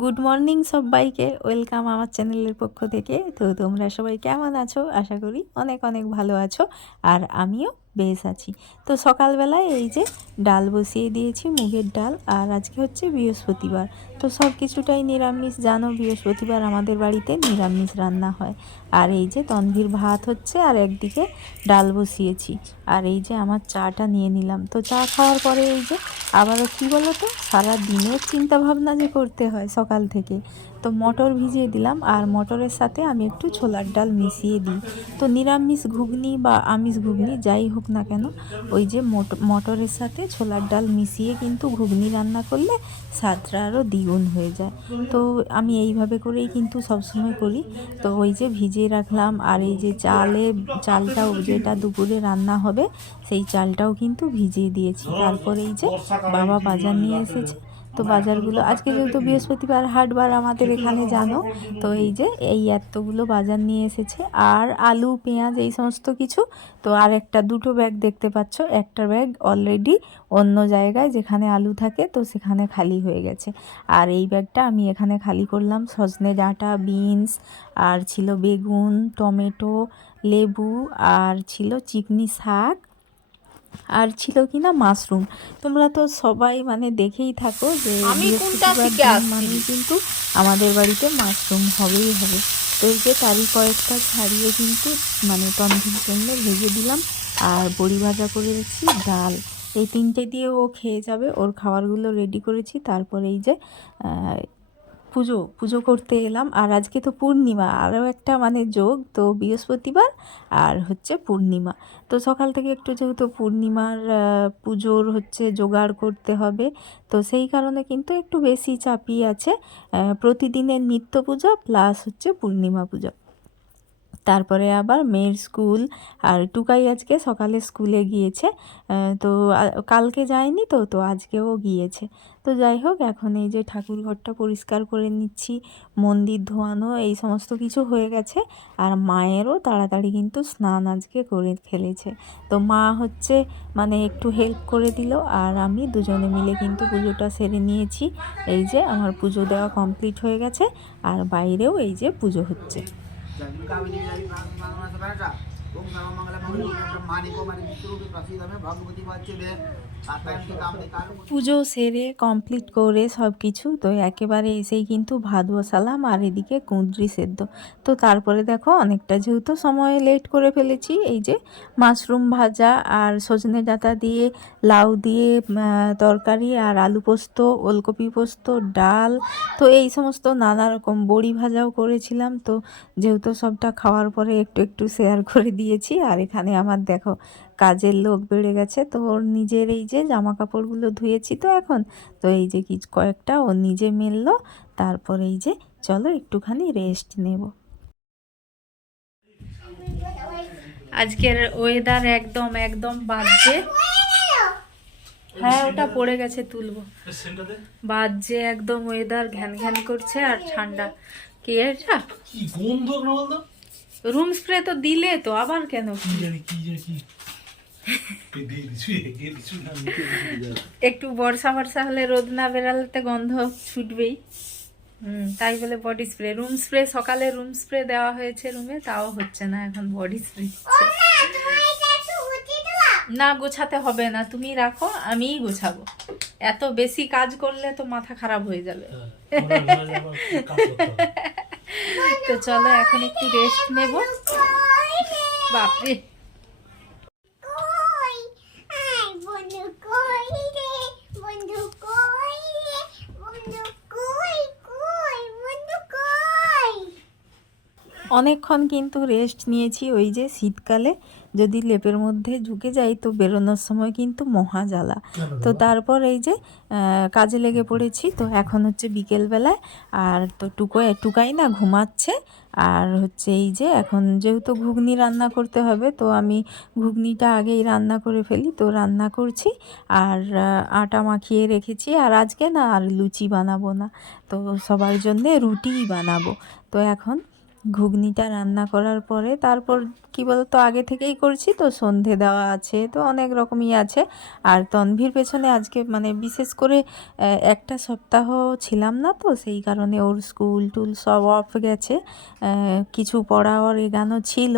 Good morning সবাইকে, welcome আমার চ্যানেলের পক্ষ থেকে। তো তোমরা সবাই কেমন আছো? আশা করি অনেক অনেক ভালো আছো, আর আমিও বেশ আছি। তো সকালবেলায় এই যে ডাল বসিয়ে দিয়েছি, মুগের ডাল। আর আজকে হচ্ছে বৃহস্পতিবার, তো সব কিছুটাই নিরামিষ। জানো, বৃহস্পতিবার আমাদের বাড়িতে নিরামিষ রান্না হয়। আর এই যে তনভির ভাত হচ্ছে, আর একদিকে ডাল বসিয়েছি। আর এই যে আমার চাটা নিয়ে নিলাম। তো চা খাওয়ার পরে এই যে আবারও কী বলো তো, সারা দিনের চিন্তা ভাবনা যে করতে হয় সকাল থেকে। তো মটর ভিজিয়ে দিলাম, আর মটরের সাথে আমি একটু ছোলার ডাল মিশিয়ে দিই। তো নিরামিষ ঘুগনি বা আমিষ ঘুগনি যাই হোক না কেন, ওই যে মটরের সাথে ছোলার ডাল মিশিয়ে কিন্তু ঘুগনি রান্না করলে স্বাদটা আরও দ্বিগুণ হয়ে যায়। তো আমি এইভাবে করেই কিন্তু সবসময় করি। তো ওই যে ভিজিয়ে রাখলাম, আর এই যে চালটাও যেটা দুপুরে রান্না হবে সেই চালটাও কিন্তু ভিজিয়ে দিয়েছি। তারপরে এই যে বাবা বাজার নিয়ে এসেছে। তো বাজারগুলো আজকে যেহেতু বৃহস্পতিবার হাটবার আমাদের এখানে, জানো। তো এই যে এই এতগুলো বাজার নিয়ে এসেছে, আর আলু পেঁয়াজ এই সমস্ত কিছু। তো আর দুটো ব্যাগ দেখতে পাচ্ছ, একটা ব্যাগ অলরেডি অন্য জায়গায় যেখানে আলু থাকে তো সেখানে খালি হয়ে গেছে। আর এই ব্যাগটা আমি এখানে খালি করলাম। সজনে ডাঁটা, বিনস, আর ছিল বেগুন, টমেটো, লেবু, আর ছিল চিকনি শাক, আর ছিল কি না মাশরুম। তোমরা তো সবাই মানে দেখেই থাকো যে বৃহস্পতিবার দিন মানেই কিন্তু আমাদের বাড়িতে মাশরুম হবেই হবে। তো এই যে তারই কয়েকটা ছাড়িয়ে কিন্তু মানে তন্দ্রির জন্য ভেজে দিলাম। আর বড়ি ভাজা করেছি, ডাল, এই তিনটে দিয়ে ও খেয়ে যাবে। ওর খাবারগুলো রেডি করেছি। তারপরে এই যে পুজো পুজো করতে এলাম। আর আজকে তো পূর্ণিমা, আরও একটা মানে যোগ, তো বৃহস্পতিবার আর হচ্ছে পূর্ণিমা। তো সকাল থেকে একটু যেহেতু পূর্ণিমার পুজোর হচ্ছে জোগাড় করতে হবে, তো সেই কারণে কিন্তু একটু বেশি চাপই আছে। প্রতিদিনের নিত্য পূজা প্লাস হচ্ছে পূর্ণিমা পূজা। তারপরে আবার মেয়ের স্কুল, আর টুকাই আজকে সকালে স্কুলে গিয়েছে। তো কালকে যায়নি, তো তো আজকেও গিয়েছে। তো যাই হোক, এখন এই যে ঠাকুর ঘরটা পরিষ্কার করে নিচ্ছি, মন্দির ধোয়ানো এই সমস্ত কিছু হয়ে গেছে। আর মায়েরও তাড়াতাড়ি কিন্তু স্নান আজকে করে ফেলেছে। তো মা হচ্ছে মানে একটু হেল্প করে দিল, আর আমি দুজনে মিলে কিন্তু পুজোটা সেরে নিয়েছি। এই যে আমার পুজো দেওয়া কমপ্লিট হয়ে গেছে, আর বাইরেও এই যে পুজো হচ্ছে। পুজো সেরে কমপ্লিট করে সব কিছু তো একেবারে এসেই কিন্তু ভাত বসালাম, আর এদিকে কুঁদরি সেদ্ধ। তো তারপরে দেখো অনেকটা যেহেতু সময় লেট করে ফেলেছি, এই যে মাশরুম ভাজা, আর সজনে ডাঁটা দিয়ে লাউ দিয়ে তরকারি, আর আলু পোস্ত, ওলকপি পোস্ত, ডাল, তো এই সমস্ত নানা রকম বড়ি ভাজাও করেছিলাম। তো যেহেতু সবটা খাওয়ার পরে একটু একটু শেয়ার করে দিয়েছি। আর এখানে আমার দেখো কাজের লোক বেড়ে গেছে। তো ওর নিজের এই যে জামা কাপড়গুলো ধুয়েছি তো এখন, তো এই যে কয়েকটা ও নিজে মেললো। তারপর এই যে চলো একটুখানি রেস্ট নেব। আজকের ওয়েদার একদম একদম বাজে। হ্যাঁ, ওটা পড়ে গেছে, তুলবো। বাজে একদম ওয়েদার, ঘ্যান ঘ্যান করছে আর ঠান্ডা। কি এটা? কি গন্ধ বলতো? রুম স্প্রে তো দিলে, তো আবার কেন? কি জানি কি জানি একটু বর্ষা বর্ষা হলে, রোদ না বেরালে গন্ধ ছুটবেই। তাই বলে বডি স্প্রে, রুম স্প্রে, সকালে রুম স্প্রে দেওয়া হয়েছে রুমে, তাও হচ্ছে না, এখন বডি স্প্রে দিচ্ছে। না, গোছাতে হবে না, তুমি রাখো, আমিই গোছাবো। এত বেশি কাজ করলে তো মাথা খারাপ হয়ে যাবে। তো চলো এখন একটু রেস্ট নেব। বাপরে, অনেকক্ষণ কিন্তু রেস্ট নিয়েছি। ওই যে শীতকালে যদি লেপের মধ্যে ঢুকে যাই তো বেরোনোর সময় কিন্তু মহা জ্বালা। তো তারপর এই যে কাজে লেগে পড়েছি। তো এখন হচ্ছে বিকেলবেলায়, আর তো টুকাই না ঘুমাচ্ছে। আর হচ্ছে এই যে এখন যেহেতু ঘুগনি রান্না করতে হবে, তো আমি ঘুগনিটা আগেই রান্না করে ফেলি। তো রান্না করছি, আর আটা মাখিয়ে রেখেছি। আর আজকে না আর লুচি বানাবো না, তো সবার জন্যে রুটিই বানাবো। তো এখন ঘুগনিটা রান্না করার পরে তারপর কি বলতো আগে থেকেই করছি তো সন্ধে দেওয়া আছে তো অনেক রকমই আছে। আর তনভির পেছনে আজকে মানে বিশেষ করে একটা সপ্তাহ ছিলাম না তো সেই কারণে ওর স্কুল টুল সব অফ গেছে। কিছু পড়া ওর এগানো ছিল,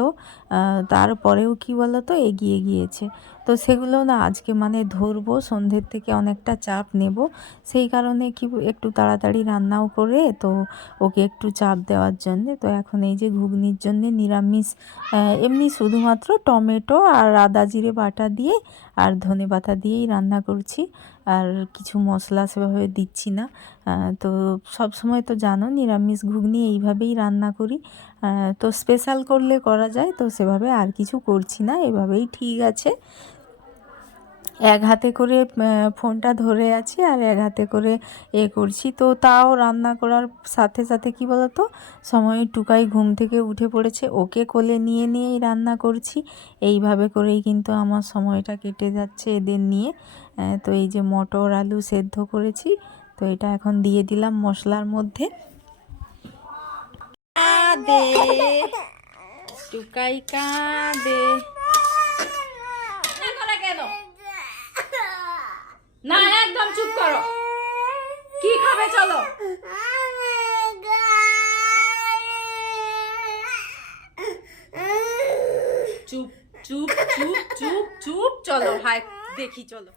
তারপরেও কি বলতো এগিয়ে গিয়েছে। তো সেগুলো না আজকে মানে ধরবো, সন্ধ্যের থেকে অনেকটা চাপ নেব, সেই কারণে কি একটু তাড়াতাড়ি রান্নাও করে তো ওকে একটু চাপ দেওয়ার জন্যে। তো এখন এই যে ঘুগনির জন্যে নিরামিষ এমনি শুধুমাত্র টমেটো আর আদা জিরে বাটা দিয়ে আর ধনেপাতা দিয়েই রান্না করছি, আর কিছু মশলা সেভাবে দিচ্ছি না। তো সব সময় তো জানো নিরামিষ ঘুগনি এইভাবেই রান্না করি, তো স্পেশাল করলে করা যায়, তো সেভাবে আর কিছু করছি না, এভাবেই ঠিক আছে। এক হাতে করে ফোনটা ধরে আছি আর এক হাতে করে করছি, তো তাও রান্না করার সাথে সাথে কি বলতো সময় টুকাই ঘুম থেকে উঠে পড়েছে, ওকে কোলে নিয়ে নিয়েই রান্না করছি। এইভাবে করেই কিন্তু আমার সময়টা কেটে যাচ্ছে এদের নিয়ে। তো এই যে মটর আলু সেদ্ধ করেছি, তো এটা এখন দিয়ে দিলাম মশলার মধ্যে। কাঁদে টুকাই কাঁদে, কেন না, একদম চুপ করো। কি খাবে চলো, চুপ চুপ চুপ চুপ চুপ, চলো হাই দেখি চলো।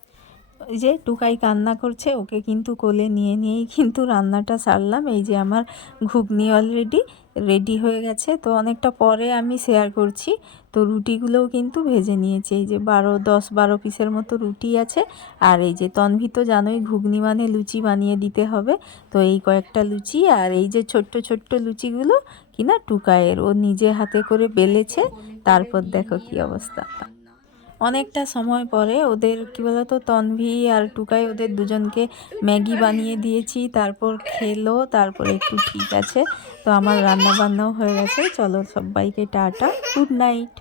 এই যে টুকাই কান্না করছে, ওকে কিন্তু কোলে নিয়ে নিয়েই কিন্তু রান্নাটা সারলাম। এই যে আমার ঘুগনি অলরেডি রেডি হয়ে গেছে, তো অনেকটা পরে আমি শেয়ার করছি। তো রুটিগুলোও কিন্তু ভেজে নিয়েছি, এই যে 10-12 পিসের মতো রুটি আছে। আর এই যে তনভি তো জানোই ঘুগনি মানে লুচি বানিয়ে দিতে হবে, তো এই কয়েকটা লুচি আর এই যে ছোট্ট ছোট্ট লুচিগুলো কিনা টুকাইয়ের, ও নিজে হাতে করে বেলেছে। তারপর দেখো কি অবস্থা। অনেকটা সময় পরে ওদের কী বলতো তনভি আর টুকাই ওদের দুজনকে ম্যাগি বানিয়ে দিয়েছি, তারপর খেলো, তারপরে একটু ঠিক আছে। তো আমার রান্না বান্নাও হয়ে গেছে, চলো সবাইকে টাটা, গুড নাইট।